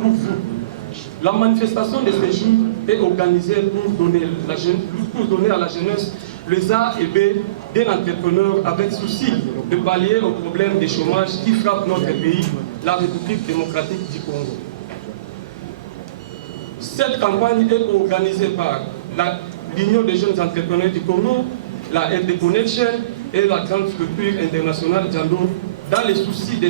pour vous. La manifestation de ces jours est organisée pour donner à la jeunesse les A et B d'un entrepreneur avec souci de pallier au problème du chômage qui frappe notre pays, la République démocratique du Congo. Cette campagne est organisée par l'Union des jeunes entrepreneurs du Congo, la FD Connection et la grande structure internationale Djando, dans les soucis de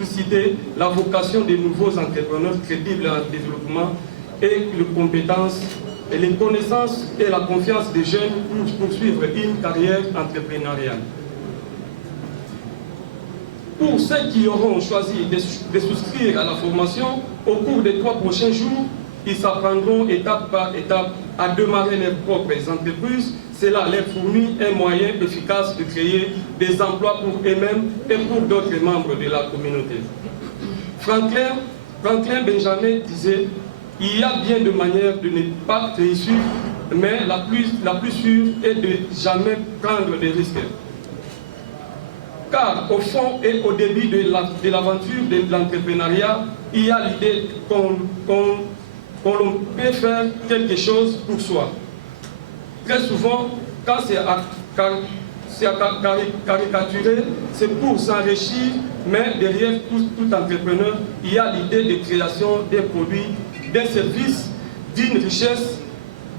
susciter la vocation des nouveaux entrepreneurs crédibles en développement et les compétences et les connaissances et la confiance des jeunes pour poursuivre une carrière entrepreneuriale. Pour ceux qui auront choisi de souscrire à la formation, au cours des 3 prochains jours, ils s'apprendront étape par étape à démarrer leurs propres entreprises. Cela leur fournit un moyen efficace de créer des emplois pour eux-mêmes et pour d'autres membres de la communauté. Franklin Benjamin disait « Il y a bien de manières de ne pas réussir, mais la plus sûre est de jamais prendre des risques. » Car au fond et au début de l'aventure de l'entrepreneuriat, il y a l'idée qu'on peut faire quelque chose pour soi. Très souvent, quand c'est à caricaturer, c'est pour s'enrichir, mais derrière tout entrepreneur, il y a l'idée de création d'un produit, d'un service, d'une richesse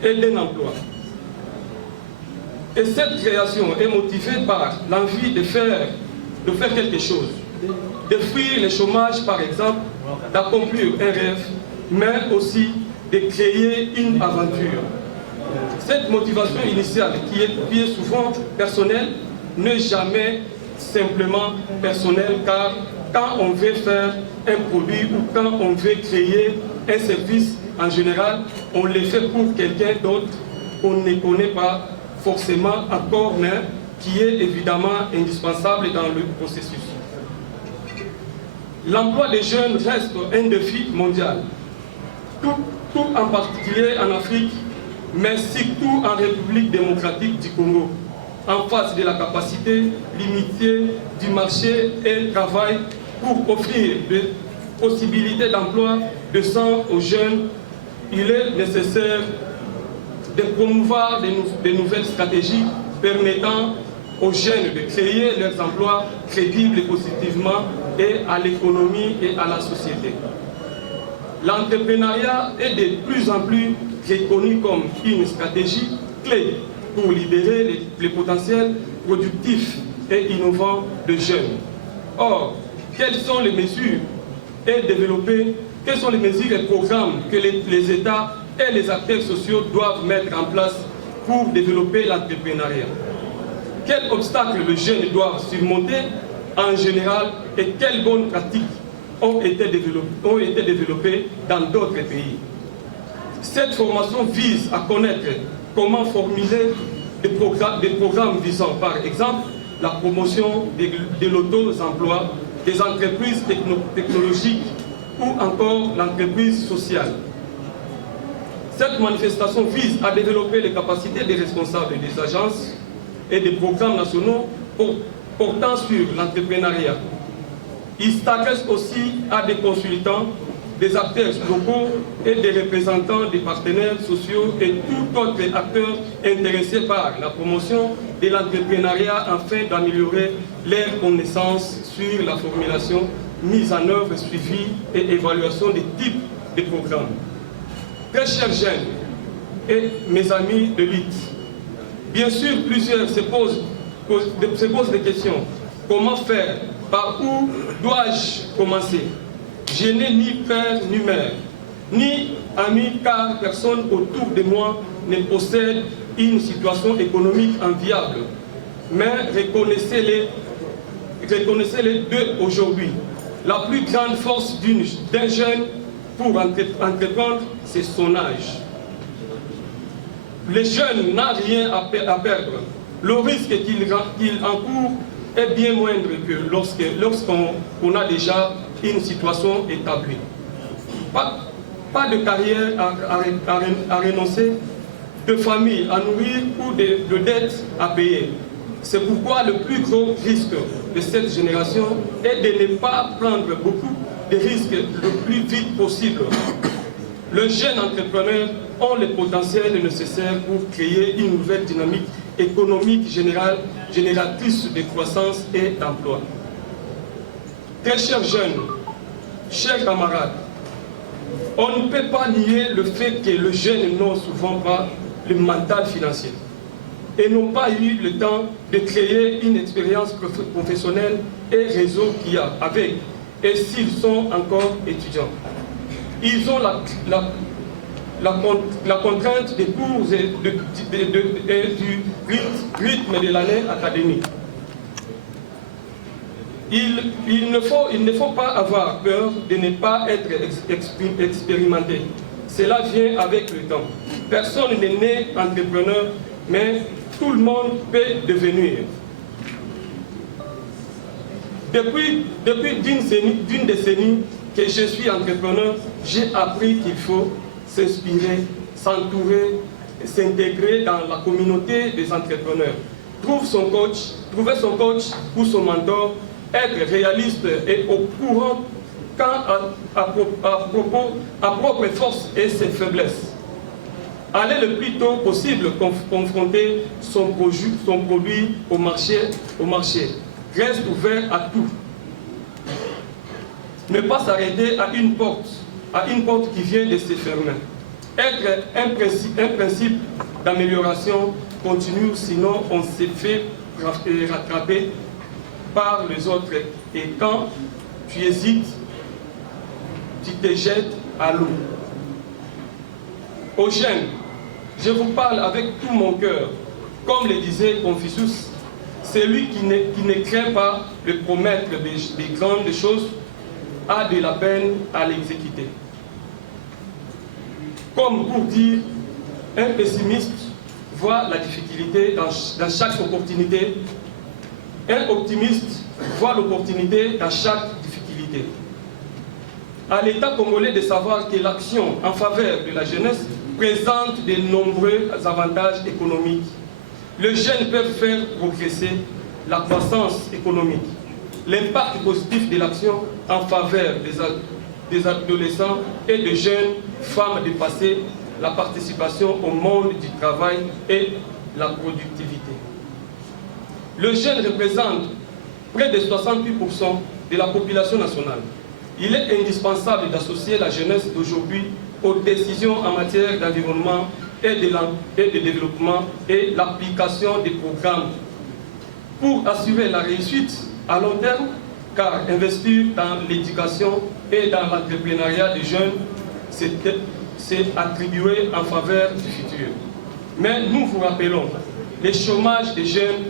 et d'un emploi. Et cette création est motivée par l'envie de faire quelque chose, de fuir le chômage par exemple, d'accomplir un rêve, mais aussi de créer une aventure. Cette motivation initiale, qui est souvent personnelle, n'est jamais simplement personnelle, car quand on veut faire un produit ou quand on veut créer un service, en général, on le fait pour quelqu'un d'autre qu'on ne connaît pas forcément encore, mais qui est évidemment indispensable dans le processus. L'emploi des jeunes reste un défi mondial, tout en particulier en Afrique, mais surtout en République démocratique du Congo, en face de la capacité limitée du marché et du travail pour offrir des possibilités d'emploi décents aux jeunes. Il est nécessaire de promouvoir de nouvelles stratégies permettant aux jeunes de créer leurs emplois crédibles et positivement et à l'économie et à la société. L'entrepreneuriat est de plus en plus reconnu comme une stratégie clé pour libérer les potentiels productifs et innovants de jeunes. Or, quelles sont les mesures et programmes que les États et les acteurs sociaux doivent mettre en place pour développer l'entrepreneuriat? Quels obstacles les jeunes doivent surmonter en général et quelles bonnes pratiques ont été développées dans d'autres pays? Cette formation vise à connaître comment formuler des programmes visant par exemple la promotion de l'auto-emploi, des entreprises technologiques ou encore l'entreprise sociale. Cette manifestation vise à développer les capacités des responsables des agences et des programmes nationaux portant sur l'entrepreneuriat. Il s'adresse aussi à des consultants, des acteurs locaux et des représentants des partenaires sociaux et tout autre acteur intéressé par la promotion de l'entrepreneuriat afin d'améliorer leurs connaissances sur la formulation, mise en œuvre, suivi et évaluation des types de programmes. Très chers jeunes et mes amis de l'IT, bien sûr plusieurs se posent des questions. Comment faire? Par où dois-je commencer? Je n'ai ni père ni mère, ni ami, car personne autour de moi ne possède une situation économique enviable. Mais reconnaissez-les deux aujourd'hui. La plus grande force d'un jeune pour entreprendre, c'est son âge. Le jeune n'a rien à perdre. Le risque qu'il encourt est bien moindre que lorsqu'on a déjà une situation établie. Pas de carrière à renoncer, de famille à nourrir ou de dettes à payer. C'est pourquoi le plus gros risque de cette génération est de ne pas prendre beaucoup des risques le plus vite possible. Les jeunes entrepreneurs ont le potentiel nécessaire pour créer une nouvelle dynamique économique génératrice de croissance et d'emploi. Très chers jeunes, chers camarades, on ne peut pas nier le fait que les jeunes n'ont souvent pas le mental financier et n'ont pas eu le temps de créer une expérience professionnelle et réseau qu'il y a avec, et s'ils sont encore étudiants. Ils ont la contrainte des cours et du rythme de l'année académique. Il ne faut pas avoir peur de ne pas être expérimenté. Cela vient avec le temps. Personne n'est né entrepreneur, mais tout le monde peut devenir. Depuis d'une décennie que je suis entrepreneur, j'ai appris qu'il faut s'inspirer, s'entourer, s'intégrer dans la communauté des entrepreneurs. Trouver son coach ou son mentor, être réaliste et au courant quant à propre force et ses faiblesses. Aller le plus tôt possible confronter son produit au marché. Reste ouvert à tout. Ne pas s'arrêter à une porte qui vient de se fermer. Être un principe d'amélioration continue, sinon on se fait rattraper par les autres. Et quand tu hésites, tu te jettes à l'eau. Aux jeunes, je vous parle avec tout mon cœur. Comme le disait Confucius, celui qui ne craint pas de promettre des grandes choses a de la peine à l'exécuter. Comme pour dire, un pessimiste voit la difficulté dans chaque opportunité. Un optimiste voit l'opportunité dans chaque difficulté. À l'État congolais de savoir que l'action en faveur de la jeunesse présente de nombreux avantages économiques. Les jeunes peuvent faire progresser la croissance économique. L'impact positif de l'action en faveur des adolescents et des jeunes femmes de passer la participation au monde du travail et la productivité. Le jeune représente près de 68% de la population nationale. Il est indispensable d'associer la jeunesse d'aujourd'hui aux décisions en matière d'environnement et de développement et l'application des programmes pour assurer la réussite à long terme, car investir dans l'éducation et dans l'entrepreneuriat des jeunes, c'est attribué en faveur du futur. Mais nous vous rappelons, le chômage des jeunes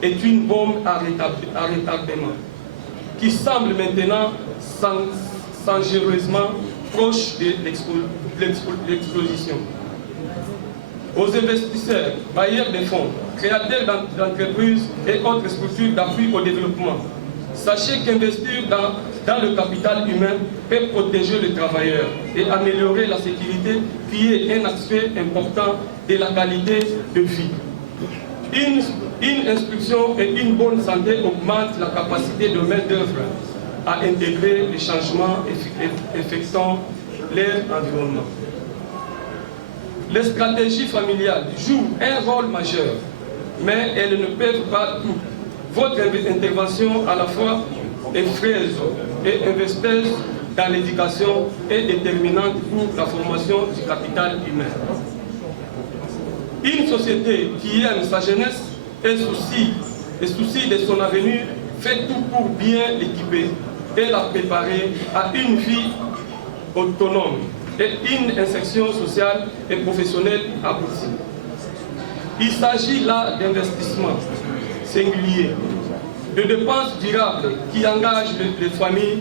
est une bombe à retardement qui semble maintenant dangereusement proche de l'explosion. Aux investisseurs, bailleurs de fonds, créateurs d'entreprises et autres structures d'appui au développement, sachez qu'investir dans le capital humain peut protéger les travailleurs et améliorer la sécurité, qui est un aspect important de la qualité de vie. Une instruction et une bonne santé augmentent la capacité de main-d'œuvre à intégrer les changements affectant leur environnement. Les stratégies familiales jouent un rôle majeur, mais elles ne peuvent pas tout. Votre intervention à la fois effrayeuse et investisseuse dans l'éducation est déterminante pour la formation du capital humain. Une société qui aime sa jeunesse et soucie de son avenir fait tout pour bien l'équiper et la préparer à une vie autonome et une insertion sociale et professionnelle aboutie. Il s'agit là d'investissements singuliers, de dépenses durables qui engagent les familles,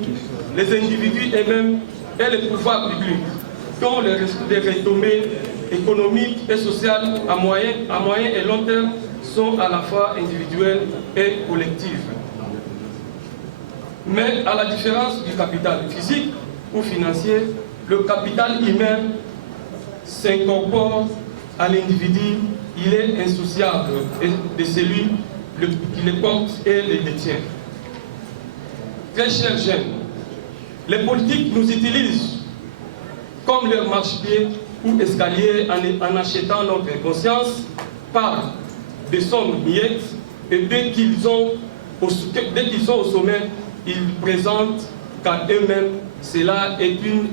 les individus eux-mêmes et les pouvoirs publics, dont les retombées économiques et sociales à moyen et long terme sont à la fois individuelles et collectives. Mais à la différence du capital physique ou financier, le capital humain s'incorpore à l'individu, il est insociable de celui qui le porte et le détient. Très chers jeunes, Les politiques nous utilisent comme leur marchepied ou escalier en achetant notre conscience par des sommes miettes, et dès qu'ils sont au sommet, ils présentent qu'à eux-mêmes cela est une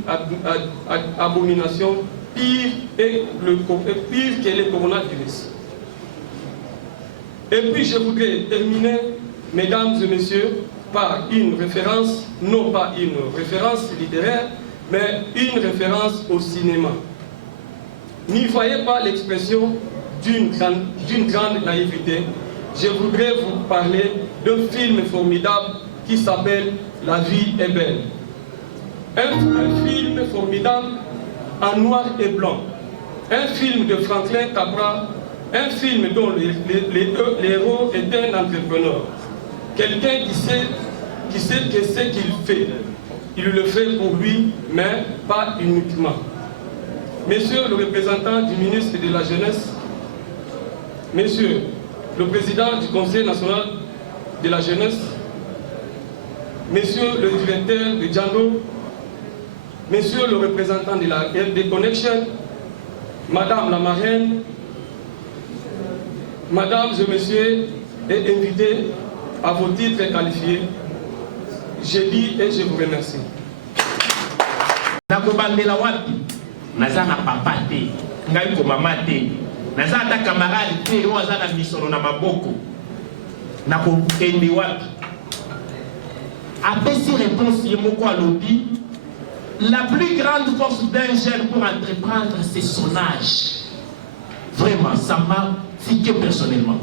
abomination pire que le coronavirus. Et puis je voudrais terminer, mesdames et messieurs, par une référence, non pas une référence littéraire, mais une référence au cinéma. N'y voyez pas l'expression d'une grande naïveté. Je voudrais vous parler d'un film formidable qui s'appelle La vie est belle. Un film formidable en noir et blanc. Un film de Franklin Capra, un film dont le héros est un entrepreneur. Quelqu'un qui sait ce qu'il fait. Il le fait pour lui, mais pas uniquement. Monsieur le représentant du ministre de la Jeunesse, Monsieur le président du Conseil national de la Jeunesse, Monsieur le directeur de Djando, Monsieur le représentant de la LD Connection, Madame la marraine, Mesdames et Messieurs, et invités à vos titres qualifiés, je dis et je vous remercie. Nakobandela wapi naza na papa te ngai ko mama te naza ta camarade te o aza na misolo na maboko nakokende wapi apesi réponse ye moko alobi la plus grande force d'un jeune pour entreprendre c'est son âge. Vraiment ça m'a tiqué personnellement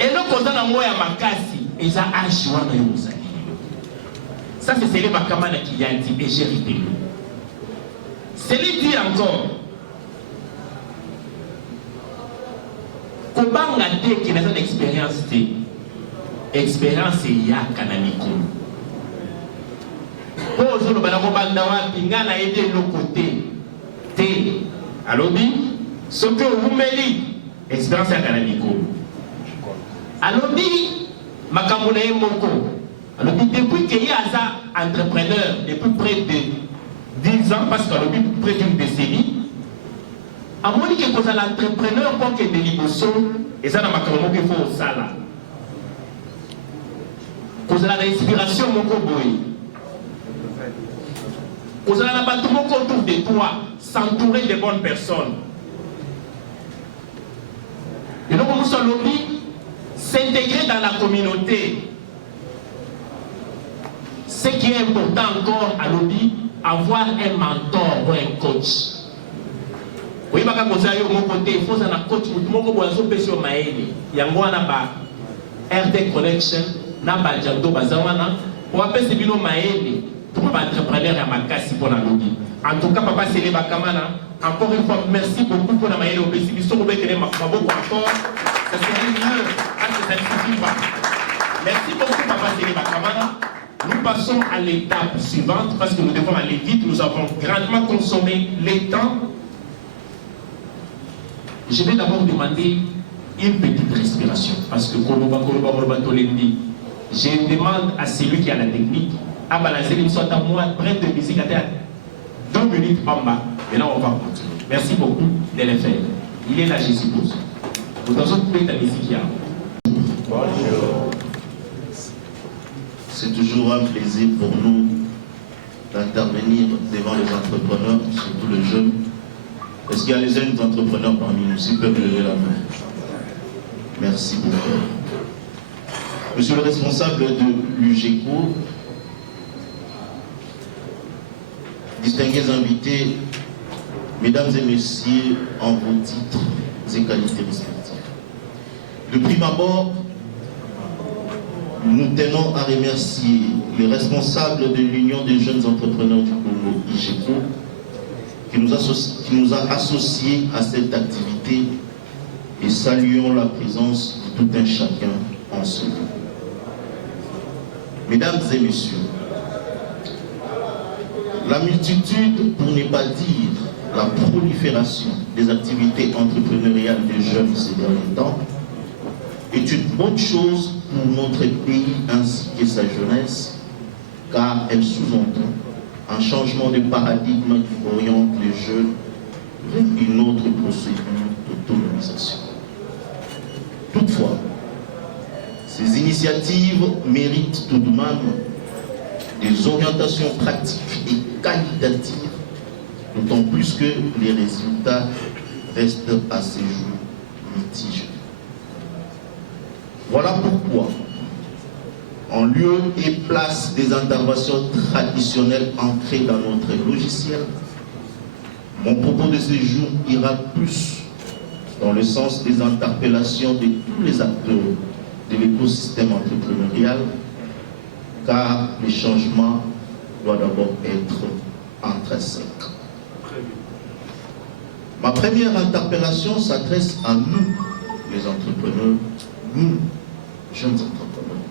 et le koza na moya makasi eza âge wana yo ozali. Ça, c'est Célé Bakamana qui a dit, et j'ai ri. Célé dit encore, Kobanga te qui n'a pas d'expérience, expérience et ya kanamiko. Pour le Banakobandawa, Pinga n'a aidé le côté. T. Alobi, ce que vous mêlez, expérience à kanamiko. Alobi, Makamuna et Moko. Alors, depuis qu'il y a un entrepreneur, depuis près de 10 ans, parce qu'à près d'une décennie, à mon avis, que l'entrepreneur pour qu'il y ait des libosos, et ça, dans ma carrière, il faut ça là. Cause la l'inspiration, mon coboy. Cause la bâtiment autour de toi, s'entourer de bonnes personnes. Et donc, nous sommes s'intégrer dans la communauté. Ce qui est important encore à l'objet, avoir un mentor ou un coach. Oui, je vais vous mon côté, il faut un coach pour tout le monde qui est sur Maëli. Il y a un RD Connection, Naba Djando Bazawana, pour appeler ce bino Maëli, pour entrepreneur à Makassi pour la lobby. En tout cas, Papa Célé Bakamana, encore une fois, merci beaucoup pour la Maëli au BCB. Si vous voulez beaucoup encore, ça serait mieux, parce que ça ne suffit pas. Merci beaucoup, Papa Célé Bakamana. Nous passons à l'étape suivante parce que nous devons aller vite. Nous avons grandement consommé les temps. Je vais d'abord demander une petite respiration parce que je demande à celui qui a la technique à balancer une sorte à moi près de musique à théâtre. 2 minutes, Bamba. Et là, on va continuer. Merci beaucoup de le faire. Il est là, je suppose. Vous avez trouvé ta musique hier. Bonjour. C'est toujours un plaisir pour nous d'intervenir devant les entrepreneurs, surtout les jeunes. Est-ce qu'il y a les jeunes entrepreneurs parmi nous? S'ils peuvent lever la main. Merci beaucoup. Monsieur le responsable de l'UGECO, distingués invités, mesdames et messieurs, en vos titres et qualités respectives. De prime abord, nous tenons à remercier les responsables de l'Union des jeunes entrepreneurs du Congo, IGECO, qui nous a associés à cette activité et saluons la présence de tout un chacun en ce lieu. Mesdames et messieurs, la multitude, pour ne pas dire la prolifération des activités entrepreneuriales des jeunes ces derniers temps, est une bonne chose pour notre pays ainsi que sa jeunesse, car elle sous-entend un changement de paradigme qui oriente les jeunes vers une autre procédure d'autonomisation. Toutefois, ces initiatives méritent tout de même des orientations pratiques et qualitatives, d'autant plus que les résultats restent à ce jour mitigés. Voilà pourquoi, en lieu et place des interventions traditionnelles ancrées dans notre logiciel, mon propos de ce jour ira plus dans le sens des interpellations de tous les acteurs de l'écosystème entrepreneurial, car le changement doit d'abord être intrinsèque. Ma première interpellation s'adresse à nous, les entrepreneurs, nous, jeunes entrepreneurs,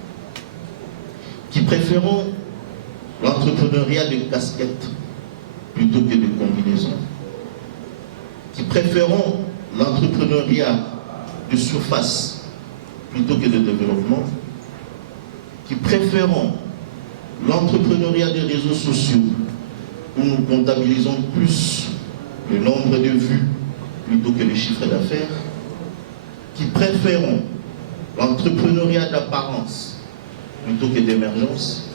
qui préférons l'entrepreneuriat de casquette plutôt que de combinaison, qui préférons l'entrepreneuriat de surface plutôt que de développement, qui préférons l'entrepreneuriat des réseaux sociaux où nous comptabilisons plus le nombre de vues plutôt que le chiffre d'affaires, qui préférons l'entrepreneuriat d'apparence plutôt que d'émergence,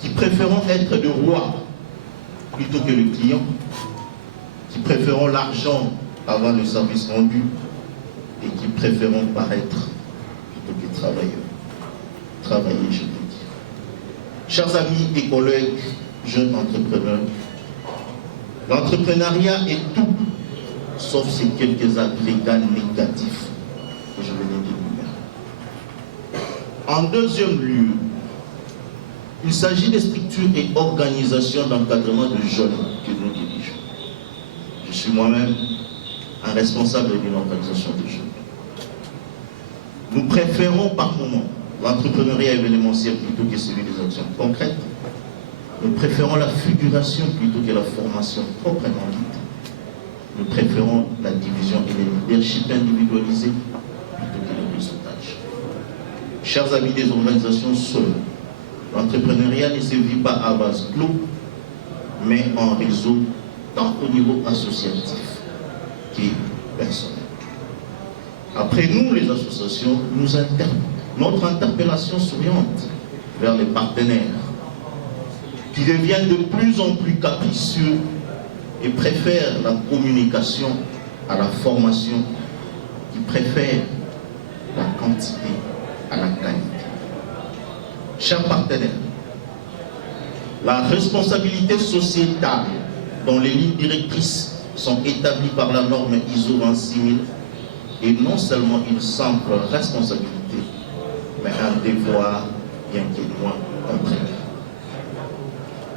qui préférons être le roi plutôt que le client, qui préférons l'argent avant le service rendu et qui préférons paraître plutôt que travailler, je peux dire. Chers amis et collègues, jeunes entrepreneurs, l'entrepreneuriat est tout, sauf ces quelques agrégats négatifs que je venais d'énumérer. En deuxième lieu, il s'agit des structures et organisations d'encadrement de jeunes que nous dirigeons. Je suis moi-même un responsable d'une organisation de jeunes. Nous préférons par moment l'entrepreneuriat événementiel plutôt que celui des actions concrètes. Nous préférons la figuration plutôt que la formation proprement dite. Nous préférons la division et le leadership individualisé plutôt que le réseautage. Chers amis des organisations seules, l'entrepreneuriat ne se vit pas à vase clos, mais en réseau, tant au niveau associatif que personnel. Après nous, les associations, notre interpellation s'oriente vers les partenaires qui deviennent de plus en plus capricieux et préfèrent la communication à la formation, qui préfèrent la quantité à la qualité. Chers partenaires, la responsabilité sociétale dont les lignes directrices sont établies par la norme ISO 26000 est non seulement une simple responsabilité, mais un devoir bien qu'il moins contraignant.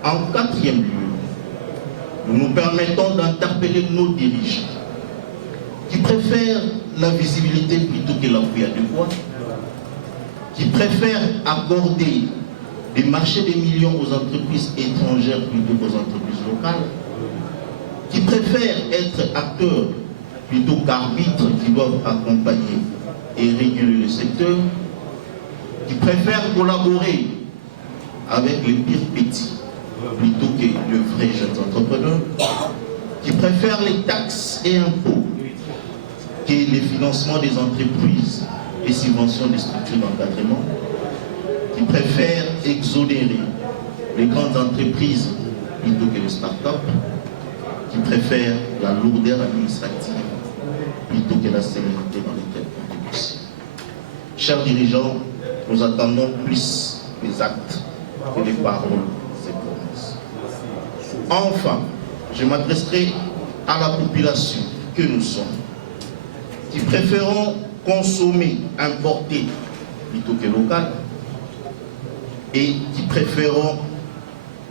En quatrième lieu, nous nous permettons d'interpeller nos dirigeants qui préfèrent la visibilité plutôt que l'appui adéquat, qui préfèrent accorder des marchés de millions aux entreprises étrangères plutôt qu'aux entreprises locales, qui préfèrent être acteurs plutôt qu'arbitres qui doivent accompagner et réguler le secteur, qui préfèrent collaborer avec les pires petits plutôt que le vrai jeune entrepreneur, qui préfèrent les taxes et impôts que les financements des entreprises et subventions des structures d'encadrement, qui préfèrent exonérer les grandes entreprises plutôt que les start-up, qui préfèrent la lourdeur administrative plutôt que la sérénité dans les traitements des dossiers. Chers dirigeants, nous attendons plus des actes que des paroles et promesses. Enfin, je m'adresserai à la population que nous sommes, qui préférons consommer, importer plutôt que local, et qui préférons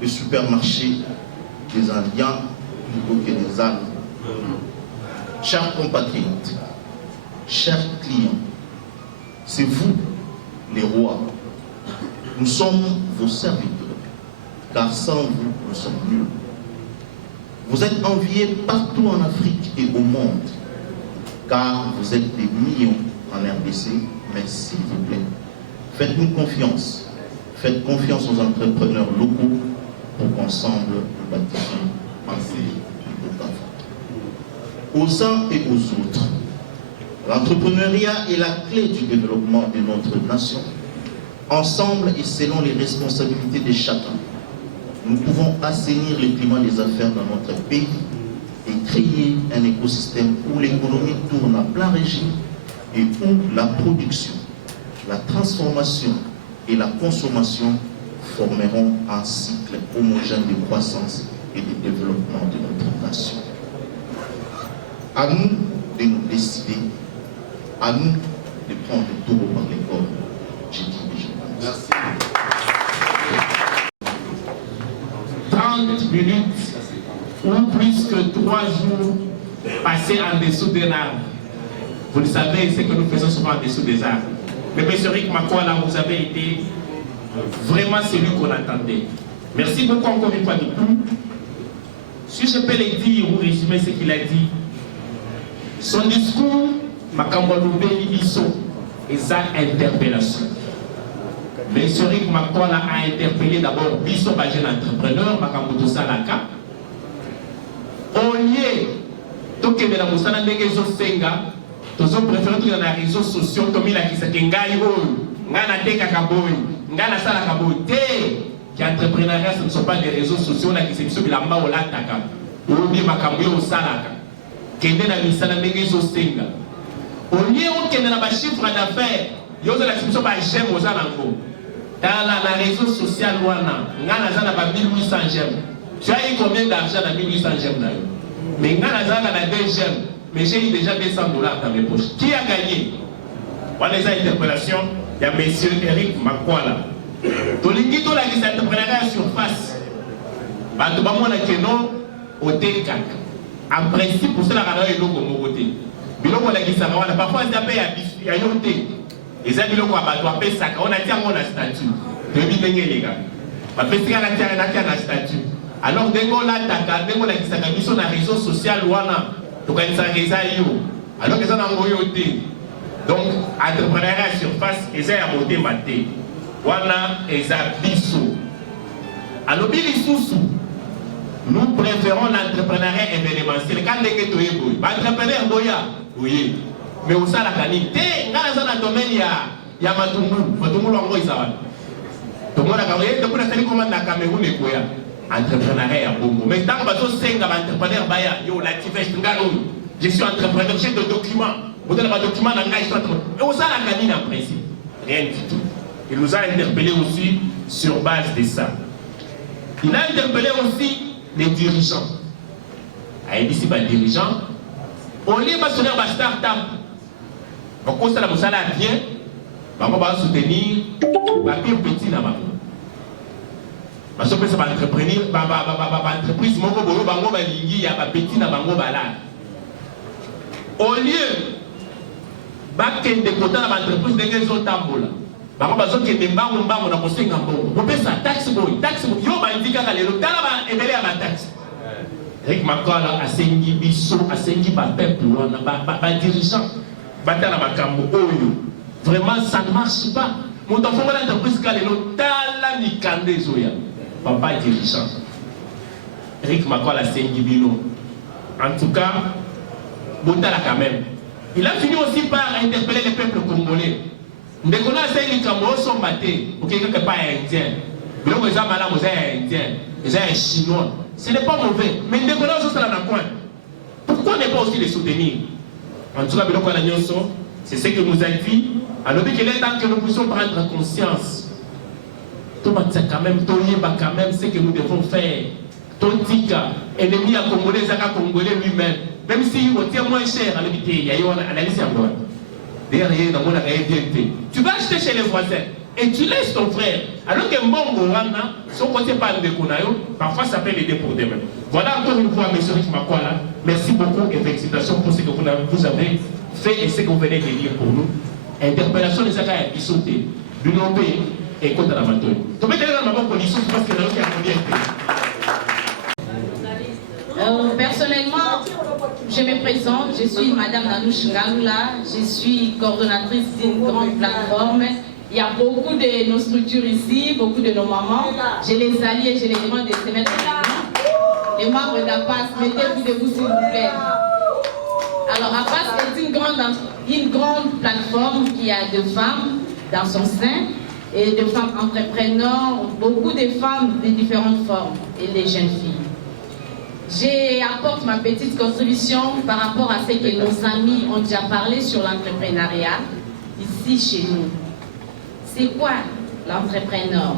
le supermarché des Indiens plutôt que des ânes. Chers compatriotes, chers clients, c'est vous les rois. Nous sommes vos serviteurs, car sans vous, nous sommes nuls. Vous êtes enviés partout en Afrique et au monde, car vous êtes des millions en RDC, mais s'il vous plaît, faites-nous confiance, Faites confiance aux entrepreneurs locaux pour qu'ensemble nous bâtissions un pays aux uns et aux autres. L'entrepreneuriat est la clé du développement de notre nation. Ensemble et selon les responsabilités de chacun, nous pouvons assainir le climat des affaires dans notre pays et créer un écosystème où l'économie tourne à plein régime et où la production, la transformation et la consommation formeront un cycle homogène de croissance et de développement de notre nation. À nous de nous décider, à nous de prendre le taureau par les cornes. J'ai dit et je pense. Merci. 30 minutes ou plus que 3 jours passés en dessous d'un arbre. Vous le savez, c'est que nous faisons souvent en dessous des arbres. Mais M. Rick Makwala, vous avez été vraiment celui qu'on attendait. Merci beaucoup encore une fois de plus. Si je peux le dire ou résumer ce qu'il a dit, son discours, Makambolube Libiso, et sa interpellation. M. Rick Makwala a interpellé d'abord Bisso, un jeune entrepreneur, Makamboto Salaka. Au lieu de que la Moussana Negezo Senga, tous ont préféré dans les réseaux sociaux, Tomila qui s'est engagé, Ngana Teka Kaboy, Ngana Sala Kaboy, qui entrepreneuriat, ce ne sont pas les réseaux sociaux qui se sont lamba ou lataka, ou bien Makamboyo Salaka, qui est dans la Moussana Negezo Senga. Au lieu de que dans le chiffre d'affaires, il y a la situation par j'aime aux alentours. Dans la réseau social, Ngana Zana 1800 j'aime. Tu as eu combien d'argent dans 1800 j'aime? Mais Ngana Zana a 2 j'aime. Mais j'ai eu déjà $200 dans mes poches. Qui a gagné? Voilà les interpellations. Il y a M. Eric Makwala. Tolingi to la qui s'entrepreneuriat sur face. Bato ba mona keno au T4. En principe pour cela la eloko mokote. Biloko la qui s'arrête parfois ça paye à yote. Et ça biloko ba bato apé saka on a tia mon statut. Debi ndenge les gars. Ba pesika la tia na statut. Alors dengo la taka dengo la qui saka biso na réseau social wana. Alors que ça n'a pas été. Donc, entrepreneuriat à surface, et ça a monté maté. Wana et ça biso. Alors, nous préférons l'entrepreneuriat événementiel. Quand les gens sont entrepreneur boya, oui. Mais où ça la qualité? Dans le domaine, il y a Matumbu. Matumbu l'ango il s'arrête. Tout le monde a gagné. Depuis la série commande la Cameroun et Koya. Entrepreneuriat à Bongo. Mais tant que vous êtes entrepreneur, je suis entrepreneur, j'ai des documents. Vous avez des documents dans le mais vous avez la canine en principe. Rien du tout. Il nous a interpellé aussi sur base de ça. Il a interpellé aussi les dirigeants. Il dit si les dirigeants, au lieu de passer dans la start-up, on constate que ça va bien, on va soutenir les plus petits dans la parce que ça va entrepreneur, entreprise, au lieu de côté de l'entreprise, de gens tambola. Par exemple, que des banques ont posté un bon. On peut ça, taxe boy, yo bandika kalelo, tala ba éveillé à ma taxe. Rick Makwala a sengi biso, a sengi ba peuple, ba dirigeant, ba tala ba kambo oyo. Vraiment, ça ne marche pas. Mon enfant de l'entreprise kalelo, tala ni kande zoya. Papa dirigeant. Rick Makwala sengi bino. En tout cas, Botala quand même. Il a fini aussi par interpeller les peuples congolais. Ndekona c'est les Cambodgiens sont battés. Ok, quelque part indien. Mais les gens malades, ils sont indiens, ils sont chinois. Ce n'est pas mauvais. Mais Ndekona aussi là dans coin. Pourquoi ne pas aussi les soutenir? En tout cas, c'est ce que nous a dit. Alors qu'il est temps que nous puissions prendre conscience. Tout quand même, quand même, ce que nous devons faire. Tontika, ennemi à Congolais, Zaka Congolais lui-même. Même si on tient moins cher à l'habiter, il y a une analyse à moi. Derrière, dans mon réalité, tu vas acheter chez les voisins et tu laisses ton frère. Alors que mon Gorana, son côté pas de Konayo, parfois ça peut l'aider pour demain. Voilà encore une fois, M. Rick Makwala. Merci beaucoup et félicitations pour ce que vous avez fait et ce que vous venez de dire pour nous. Interpellation des Zaka et Bissoté, l'Union pays et contre la Matoy. Tu peux dire dans ma bonne condition parce que dans le cas personnellement, je me présente, je suis Madame Nanouche Ngalula, je suis coordonnatrice d'une grande plateforme Il y a beaucoup de nos structures ici, beaucoup de nos mamans. Je les salue et je les demande de se mettre debout. Les membres d'APAS, mettez-vous debout s'il vous plaît. Alors APAS est une grande plateforme qui a de femmes dans son sein et de femmes entrepreneurs, beaucoup de femmes de différentes formes et les jeunes filles. J'apporte ma petite contribution par rapport à ce que nos amis ont déjà parlé sur l'entrepreneuriat ici chez nous. C'est quoi l'entrepreneur?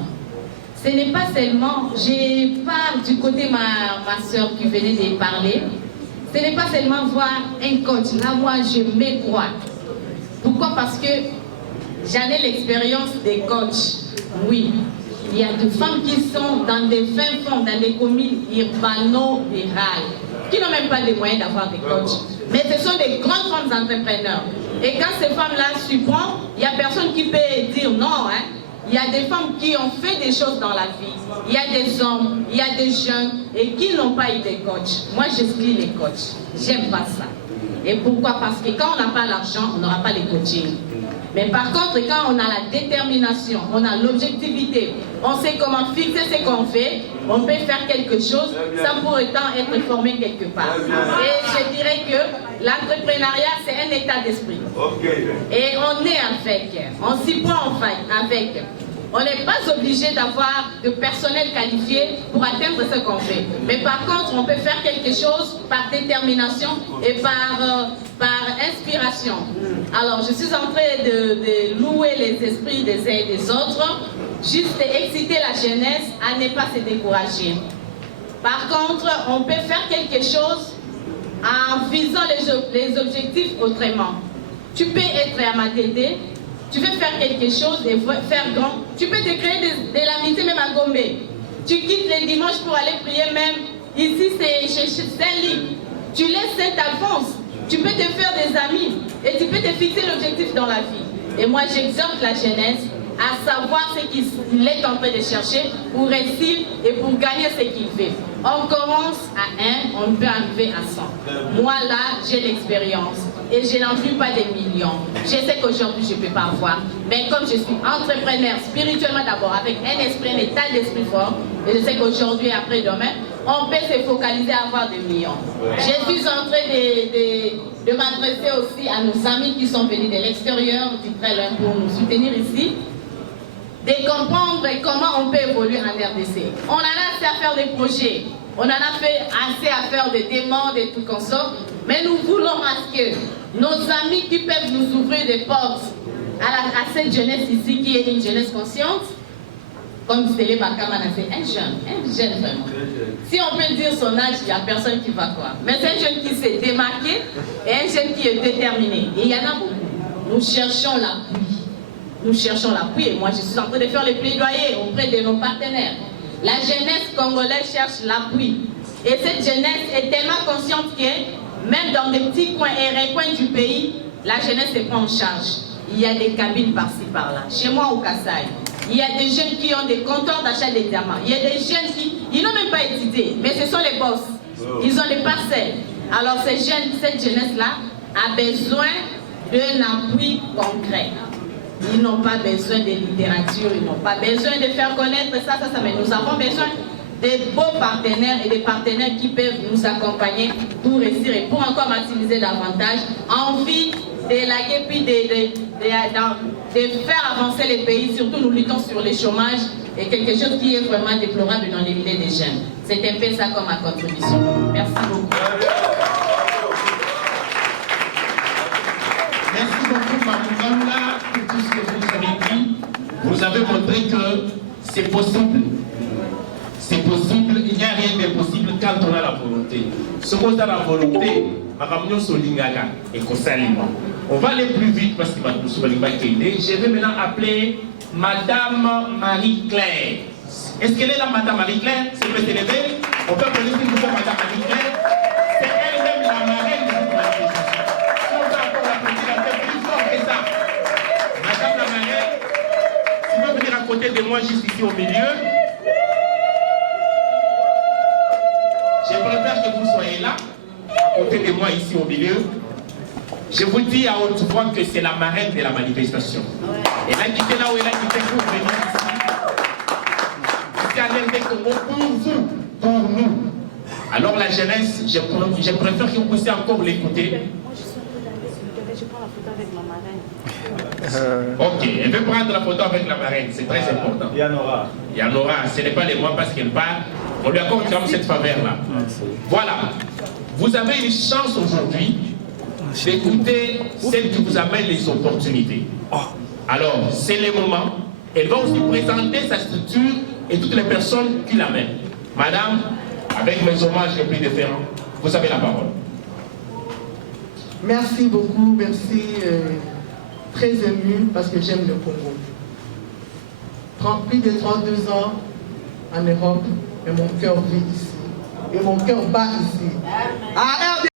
Ce n'est pas seulement, je parle du côté ma soeur qui venait de parler, ce n'est pas seulement voir un coach. Là, moi, je me crois. Pourquoi? Parce que j'en ai l'expérience des coachs. Oui, il y a des femmes qui sont dans des fins fonds, dans des communes urbano-rurales, qui n'ont même pas les moyens d'avoir des coachs. Mais ce sont des grandes femmes entrepreneurs. Et quand ces femmes-là succombent, il n'y a personne qui peut dire non. Hein. Il y a des femmes qui ont fait des choses dans la vie. Il y a des hommes, il y a des jeunes et qui n'ont pas eu de coach. Moi, j'exclus les coachs. J'aime pas ça. Et pourquoi? Parce que quand on n'a pas l'argent, on n'aura pas les coachings. Mais par contre, quand on a la détermination, on a l'objectivité, on sait comment fixer ce qu'on fait, on peut faire quelque chose sans pour autant être formé quelque part. Et je dirais que l'entrepreneuriat, c'est un état d'esprit. Et on est avec, on s'y prend en fait avec. On n'est pas obligé d'avoir de personnel qualifié pour atteindre ce qu'on fait. Mais par contre, on peut faire quelque chose par détermination et par inspiration. Alors, je suis en train de louer les esprits des uns et des autres, juste exciter la jeunesse à ne pas se décourager. Par contre, on peut faire quelque chose en visant les objectifs autrement. Tu peux être à Matete, tu veux faire quelque chose et faire grand, tu peux te créer de l'amitié même à Gombe. Tu quittes les dimanches pour aller prier même. Ici, c'est chez Saint-Lit. Tu laisses Saint-Alphonse. Tu peux te faire des amis et tu peux te fixer l'objectif dans la vie. Et moi, j'exhorte la jeunesse à savoir ce qu'il est en train de chercher pour réussir et pour gagner ce qu'il fait. On commence à 1, on peut arriver à 100. Moi, là, j'ai l'expérience. Et je n'en vis pas des millions. Je sais qu'aujourd'hui, je ne peux pas avoir. Mais comme je suis entrepreneur spirituellement d'abord, avec un esprit, un état d'esprit fort, et je sais qu'aujourd'hui, après-demain, on peut se focaliser à avoir des millions. Je suis en train de m'adresser aussi à nos amis qui sont venus de l'extérieur, du très loin pour nous soutenir ici, de comprendre comment on peut évoluer en RDC. On en a assez à faire des projets. On en a fait assez à faire des demandes et tout comme ça. Mais nous voulons à ce que nos amis qui peuvent nous ouvrir des portes à cette jeunesse ici, qui est une jeunesse consciente, comme Stélé Bakaman a fait, un jeune vraiment. Si on peut dire son âge, il n'y a personne qui va croire. Mais c'est un jeune qui s'est démarqué et un jeune qui est déterminé. Et il y en a beaucoup. Nous cherchons l'appui. Nous cherchons l'appui et moi je suis en train de faire les plaidoyers auprès de nos partenaires. La jeunesse congolaise cherche l'appui. Et cette jeunesse est tellement consciente que même dans des petits coins et recoins du pays, la jeunesse se prend en charge. Il y a des cabines par-ci, par-là. Chez moi au Kassai, il y a des jeunes qui ont des compteurs d'achat d'examen. Il y a des jeunes qui, ils n'ont même pas étudié, mais ce sont les boss. Ils ont des parcelles. Alors cette jeunesse-là a besoin d'un appui concret. Ils n'ont pas besoin de littérature, ils n'ont pas besoin de faire connaître ça, mais nous avons besoin de beaux partenaires et des partenaires qui peuvent nous accompagner pour réussir et pour encore maximiser davantage, envie d'élaguer puis de faire avancer les pays, surtout nous luttons sur le chômage et quelque chose qui est vraiment déplorable dans les milliers de jeunes. C'est un peu ça comme ma contribution. Merci beaucoup. Merci beaucoup, Mamouanga, pour tout ce que vous avez dit. Vous avez montré que c'est possible. C'est possible, il n'y a rien d'impossible quand on a la volonté. Ce qu'on a la volonté, on va aller plus vite parce que je vais maintenant appeler Madame Marie-Claire. Est-ce qu'elle est là, Madame Marie-Claire? C'est peut se lever. On peut appeler s'il vous plaît Madame Marie-Claire. C'est elle-même la marraine de cette manifestation. Si on peut encore l'applaudir un peu plus fort que ça. Madame la marraine, tu veux venir à côté de moi, juste ici au milieu? Je préfère que vous soyez là, à côté de moi ici au milieu. Je vous dis à haute voix que c'est la marraine de la manifestation. Elle a quitté là où elle a quitté pour venir ici. Ici à l'Inde Congo, pour vous, pour nous. Alors la jeunesse, je préfère que vous puissiez encore l'écouter. Moi, je suis un peu d'aller, s'il vous plaît. Je prends la photo avec ma marraine. Ok, elle veut prendre la photo avec la marraine, c'est très important. Il y en aura. Il y en aura, ce n'est pas les mois parce qu'elle part. On lui accorde quand même cette faveur-là. Voilà. Vous avez une chance aujourd'hui d'écouter celle qui vous amène les opportunités. Alors, c'est le moment. Elle va aussi présenter sa structure et toutes les personnes qui l'amènent. Madame, avec mes hommages les plus déférents, vous avez la parole. Merci beaucoup, merci. Très ému parce que j'aime le Congo. Plus de 32 ans en Europe, et mon cœur vit ici. Et mon cœur bat ici.